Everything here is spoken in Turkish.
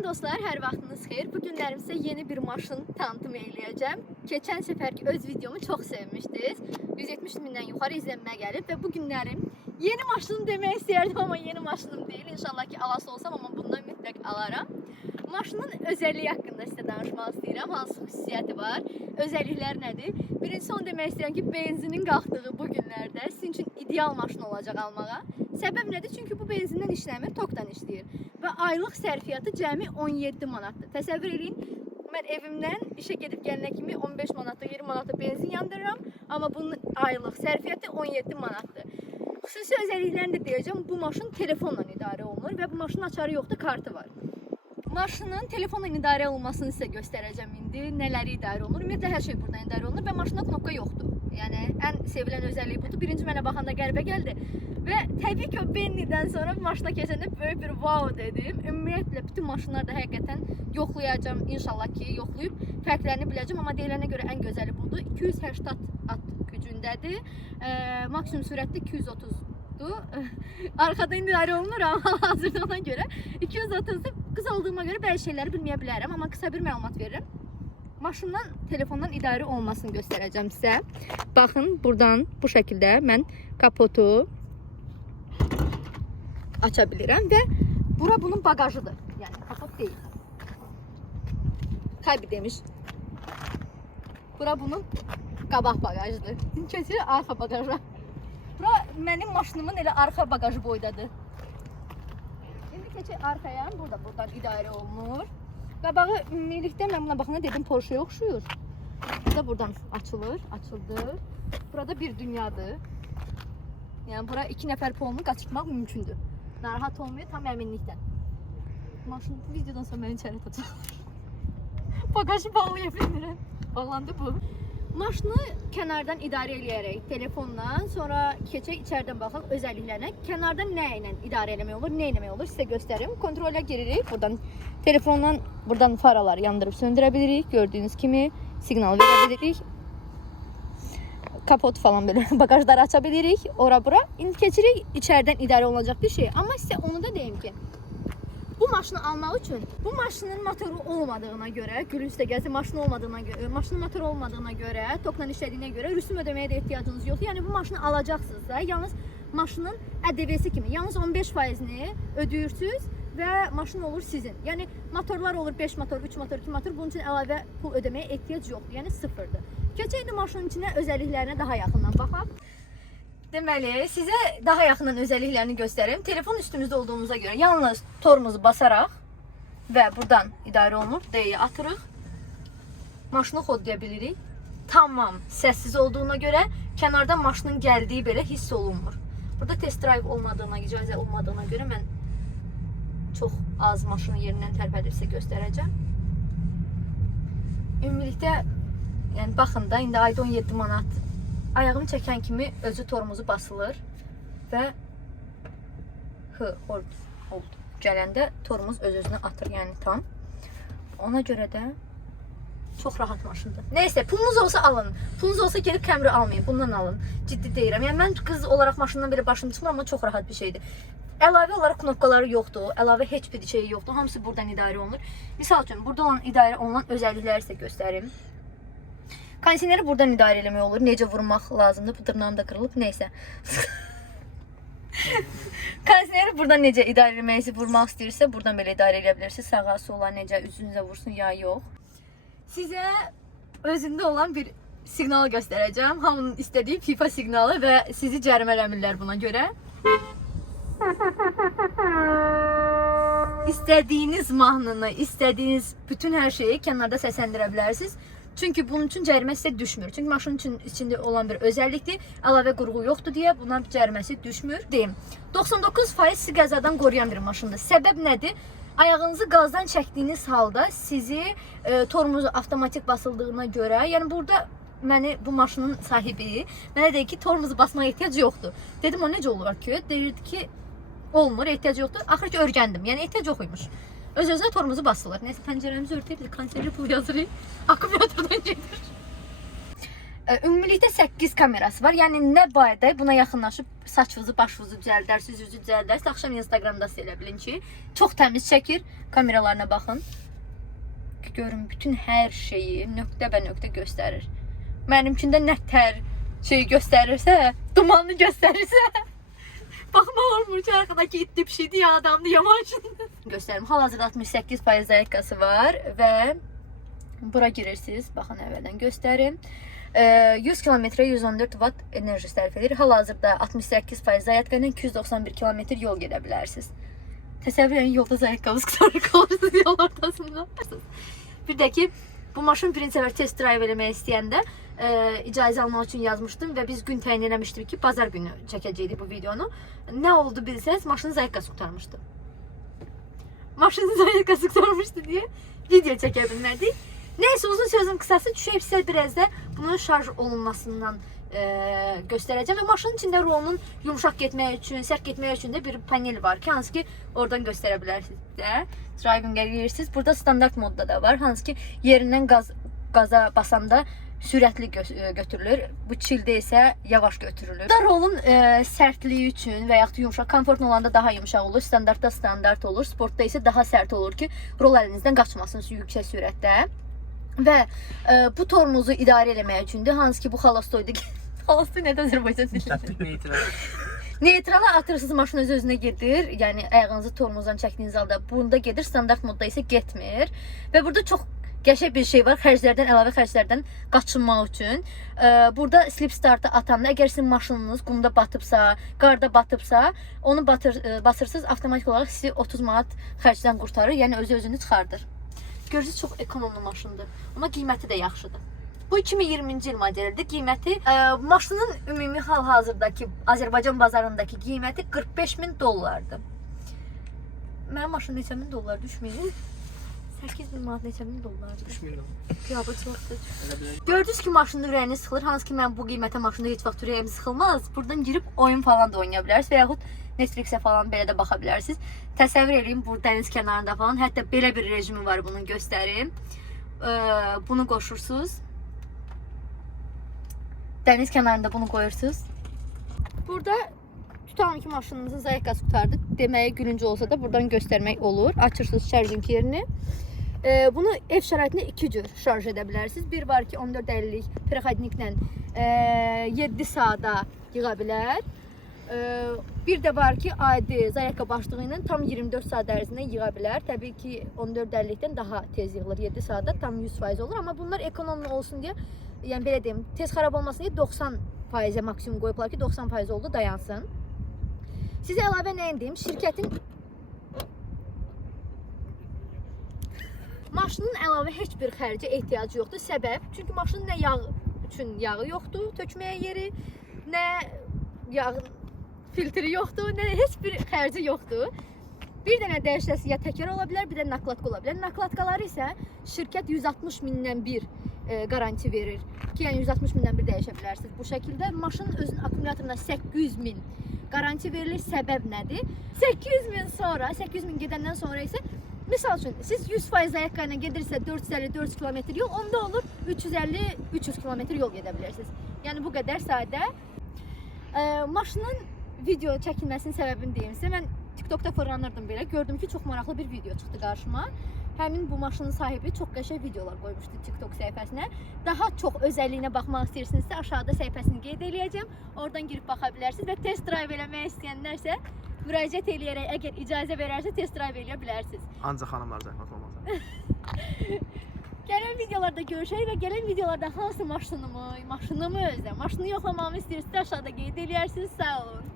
Salam dostlar, hər vaxtınız xeyir. Bu günlərim sizə yeni bir maşın tanıtım eləyəcəm. Keçən səfərki öz videomu çox sevmişdiniz. 170 mindən yuxarı izlənmə gəlib və bu yeni maşınım demək istəyərdim amma yeni maşınım deyil. İnşallah ki alası olsam amma bundan mütləq alaram. Maşının özəlliyi haqqında sizə danışmaq istəyirəm. Hansı xüsusiyyəti var? Özəlliklər nədir? Birincisi onu demək istəyirəm ki, benzinin qalxdığı bu günlərdə sizin üçün ideal maşın olacaq almağa. Səbəb nədir? Çünki bu benzindən işləmir, tokdan işləyir və aylıq sərfiyyatı cəmi 17 manatdır. Təsəvvür edin, mən evimdən işə gedib gələnə kimi 15 manatlıq, 20 manatlıq benzin yandırıram, amma bunun aylıq sərfiyyatı 17 manatdır. Xüsusi özəlliklərini də deyəcəm. Bu maşın telefonla idarə olunur və bu maşının açarı yoxdur, kartı var. Maşının telefonla idarə olunmasını sizə göstərəcəm indi. Nələri idarə olunur? Ümumiyyətlə hər şey buradan idarə olunur və maşında knopka yoxdur. Yəni ən sevilən özəlliyi budur. Birinci mənə baxanda qəribə gəldi. Və təbii ki, o Bentley-dən sonra maşına keçəndə böyük bir wow dedim. Ümumiyyətlə bütün maşınlarda həqiqətən yoxlayacağam. İnşallah ki, yoxlayıb fərqlərini biləcəm, amma deyilənə görə ən gözəli budur. 280 at gücündədir. E, maksimum sürətdə 230-dur. Arxadan idarə olunur amma hazırda ona görə 230-dur. Qız olduğuma görə bəzi şeyləri bilməyə bilərəm, amma qısa bir məlumat verirəm. Maşından telefondan idarə olmasını göstərəcəm sizə. Baxın, buradan bu şəkildə mən kapotu aça bilirəm və bura bunun bagajıdır. Yəni kapot deyil. Kalbi demiş. Bura bunun qabaq bagajıdır. Keçir arxa bagaja. Bura mənim maşınımın elə arxa bagajı boydadır. İndi keçir arxaya. Burada buradan idarə olunur. Qabağı ümumilikdə mən buna baxanda dedim Porsche-yə oxşuyur. Bu da buradan açılır, açıldı. Burada bir dünyadır. Yəni bura iki nəfər polunu qaçırtmaq mümkündür. Narahat olmuyor tam əminlikdən. Maşın bu videodan sonra məni içəri atacaq. Bagajı bağlaya bilmirəm. Bağlandı bu. Maşını kənardan idarə eləyərək telefonla, sonra keçək içəridən baxaq özəlliklərinə. Kənardan nə ilə idarə eləmək olur, nə etmək olur sizə göstərim. Kontrolə giririk. Buradan telefondan buradan faraları yandırıb söndürə bilirik. Gördüyünüz kimi siqnal verə bilirik. Kapot falan böyle bagajları aça bilirik. Ora bura. İndi keçirik içəridən idarə olunacaq bir şey. Amma sizə onu da deyim ki, bu maşını almaq üçün bu maşının motoru olmadığına görə, gülüstə gəzi maşın olmadığına görə, maşının motoru olmadığına görə, tokla işlədiyinə görə rüsum ödəməyə də ehtiyacınız yoxdur. Yəni bu maşını alacaqsınızsa, yalnız maşının ƏDV-si kimi, yalnız 15%-ni ödəyirsiniz və maşın olur sizin. Yəni motorlar olur 5 motor, 3 motor, 2 motor. Bunun üçün əlavə pul ödəməyə ehtiyac yoxdur. Yəni sıfırdır. Keçək indi maşının içinə özəlliklərinə daha yaxından baxaq. Deməli, sizə daha yaxından özəlliklərini göstərim. Telefon üstümüzdə olduğumuza görə yalnız torumuzu basaraq və buradan idarə olunur. D-yə atırıq. Maşını kodlaya bilirik. Tamam, səssiz olduğuna görə kənardan maşının gəldiyi belə hiss olunmur. Burada test drive olmadığına, icazə olmadığına görə mən çox az maşını yerindən tərpədib sizə göstərəcəm. Ümumilikdə yəni baxın da indi ayda 17 manat ayağımı çəkən kimi özü torumuzu basılır və hı oldu. oldu. Gələndə torumuz öz-özünə atır, yəni tam. Ona görə də çox rahat maşındır. Nəysə, pulunuz olsa alın. Pulunuz olsa gedib Camry almayın. Bundan alın. Ciddi deyirəm. Yəni mən qız olaraq maşından belə başım çıxmır, amma çox rahat bir şeydir. Əlavə olaraq knopkaları yoxdur. Əlavə heç bir şey yoxdur. Hamısı buradan idarə olunur. Misal üçün burada olan idarə olunan özəllikləri sizə göstərim. Kondisioneri buradan idarə eləmək olur. Necə vurmaq lazımdır. Bu dırnağım da qırılıb. Nəysə. Kondisioneri buradan necə idarə eləməyi vurmaq istəyirsə, buradan belə idarə edə bilirsiniz. Sağa, sola necə üzünüzə vursun ya yox. Sizə özündə olan bir siqnal göstərəcəm. Hamının istədiyi FIFA siqnalı və sizi cərimələmirlər buna görə. İstədiyiniz mahnını, istədiyiniz bütün hər şeyi kənarda səsləndirə bilərsiniz. Çünki bunun üçün cərimə sizə düşmür. Çünki maşının üçün içində olan bir özəllikdir. Əlavə qurğu yoxdur deyə buna cəriməsi düşmür. Deyim. 99% sizi qəzadan qoruyan bir maşındır. Səbəb nədir? Ayağınızı qazdan çəkdiyiniz halda sizi e, tormuzu avtomatik basıldığına görə, yəni burada məni bu maşının sahibi mənə dedi ki, tormuzu basmağa ehtiyac yoxdur. Dedim o necə olur ki? Deyirdi ki, olmur, ehtiyac yoxdur. Axır ki öyrəndim. Yəni ehtiyac yox imiş. Öz-özünə tormuzu basılır. Nəysə pəncərəmizi örtək, konserli pul yazırıq. Akkumulyatordan gedir. Ə, Ümumilikdə 8 kamerası var. Yəni nə bayda buna yaxınlaşıb saçınızı, başınızı düzəldərsiniz, üzünüzü düzəldərsiniz. Axşam Instagramda siz elə bilin ki, çox təmiz çəkir. Kameralarına baxın. Görün bütün hər şeyi nöqtə bə nöqtə göstərir. Mənimkində nə tər şey göstərirsə, dumanlı göstərirsə, baxmaq olmur ki, arxadakı itdi bir şeydi ya adamdı ya maşındı. Göstərim. Hal-hazırda 68% zayıfkası var və bura girirsiniz. Baxın əvvəldən göstərim. Ee, 100 kilometre 114 watt enerji sərf edir. Hal-hazırda 68% zayatka ilə 291 kilometr yol gedə bilərsiniz. Təsəvvür edin yolda zayaqqanız qutarır qalırsınız yol ortasında. Bir də ki, bu maşın birinci səfər test drive eləmək istəyəndə e, icazə almaq üçün yazmışdım və biz gün təyin eləmişdik ki, bazar günü çəkəcəkdik bu videonu. Nə oldu bilsəz, maşının zayaqqası qutarmışdı. Maşının zayaqqası qutarmışdı deyə video çəkə bilmədik. Neyse uzun sözün kısası düşeyim size biraz da bunun şarj olunmasından e, göstereceğim. Ve maşının içinde rolunun yumuşak gitmeye için, sert gitmeye için de bir panel var ki hansı ki oradan gösterebilirsiniz de. Driving'e girirsiniz. Burada standart modda da var. Hansı ki yerinden gaz gaza basanda sürətli e, götürülür. Bu çildə isə yavaş götürülür. Da rolun e, sərtliyi üçün və yaxud yumşaq, komfortlu olanda daha yumşaq olur, standartda standart olur, sportda isə daha sərt olur ki, rol əlinizdən qaçmasın yüksək sürətdə. Və e, bu tormozu idarə eləmək üçündür. Hansı ki bu xalastoydu. Xalastoy nədir Azərbaycan dilində? Neytrala atırsınız maşın öz özünə gedir. Yəni ayağınızı tormozdan çəkdiyiniz halda bunda gedir, standart modda isə getmir. Və burada çox qəşəng bir şey var. Xərclərdən, əlavə xərclərdən qaçınmaq üçün. Ee, burada slip startı atanda əgər sizin maşınınız qumda batıbsa, qarda batıbsa, onu batır, e, basırsınız, avtomatik olaraq sizi 30 manat xərcdən qurtarır. Yəni özü özünü çıxardır. Görürsüz çox ekonomlu maşındır. Amma qiyməti də yaxşıdır. Bu 2020-ci il modelidir. Qiyməti ə, maşının ümumi hal-hazırdakı Azərbaycan bazarındakı qiyməti 45 min dollardır. Mənim maşın neçə min dollar düşməyir? 8 min manat neçə min dollardır? 3 milyon. Ya bu çoxdur. Elə bilək. Gördünüz ki, maşının ürəyini sıxılır. Hansı ki, mən bu qiymətə maşında heç vaxt ürəyim sıxılmaz. Buradan girib oyun falan da oynaya bilərsiniz və yaxud Netflix-ə falan belə də baxa bilərsiniz. Təsəvvür edin, bu dəniz kənarında falan, hətta belə bir rejimi var bunun göstərim. Bunu qoşursunuz. Dəniz kənarında bunu qoyursunuz. Burada tutalım ki, maşınınızın zayaqqası qutardı. Deməyə gülüncü olsa da buradan göstərmək olur. Açırsınız şarjing yerini. Bunu ev şəraitində iki cür şarj edə bilərsiniz. Bir var ki, 1450-lik piraxadniklə e, 7 saata yığa bilər. Bir də var ki, adi zayakka başlığı tam 24 saat ərzində yığa bilər. Təbii ki, 1450-likdən daha tez yığılır. 7 saatda tam 100% olur. Amma bunlar ekonomlu olsun deyə, yəni belə deyim, tez xarab olmasın deyə 90%-ə maksimum qoyublar ki, 90% oldu dayansın. Sizə əlavə nə deyim? Şirkətin Maşının əlavə heç bir xərcə ehtiyacı yoxdur. Səbəb, çünki maşının nə yağ üçün yağı yoxdur, tökməyə yeri, nə yağın filtri yoxdur, nə heç bir xərci yoxdur. Bir dənə dəyişəsi ya təkər ola bilər, bir də nakladka ola bilər. Nakladkaları isə şirkət 160 mindən bir e, garanti verir. Ki, yəni 160 mindən bir dəyişə bilərsiniz. Bu şəkildə maşının özünün akkumulyatoruna 800 min garanti verilir. Səbəb nədir? 800 min sonra, 800 min gedəndən sonra isə Misal üçün siz 100% ayaqqabı ilə gedirsə 450-400 km yol, onda olur 350-300 km yol gedə bilərsiniz. Yəni bu qədər sadə. Ə, maşının video çəkilməsinin səbəbini deyimsə, mən TikTokda fırlanırdım belə. Gördüm ki, çox maraqlı bir video çıxdı qarşıma. Həmin bu maşının sahibi çox qəşəng videolar qoymuşdu TikTok səhifəsinə. Daha çox özəlliyinə baxmaq istəyirsinizsə, aşağıda səhifəsini qeyd eləyəcəm. Oradan girib baxa bilərsiniz və test drive eləmək istəyənlərsə müraciət eləyərək əgər icazə verərsə test drive eləyə bilərsiniz. Ancaq xanımlar zəhmət olmasa. Gələn videolarda görüşərik və gələn videolarda hansı maşınımı, maşınımı özlə, maşını yoxlamamı istəyirsinizsə aşağıda qeyd eləyərsiniz. Sağ olun.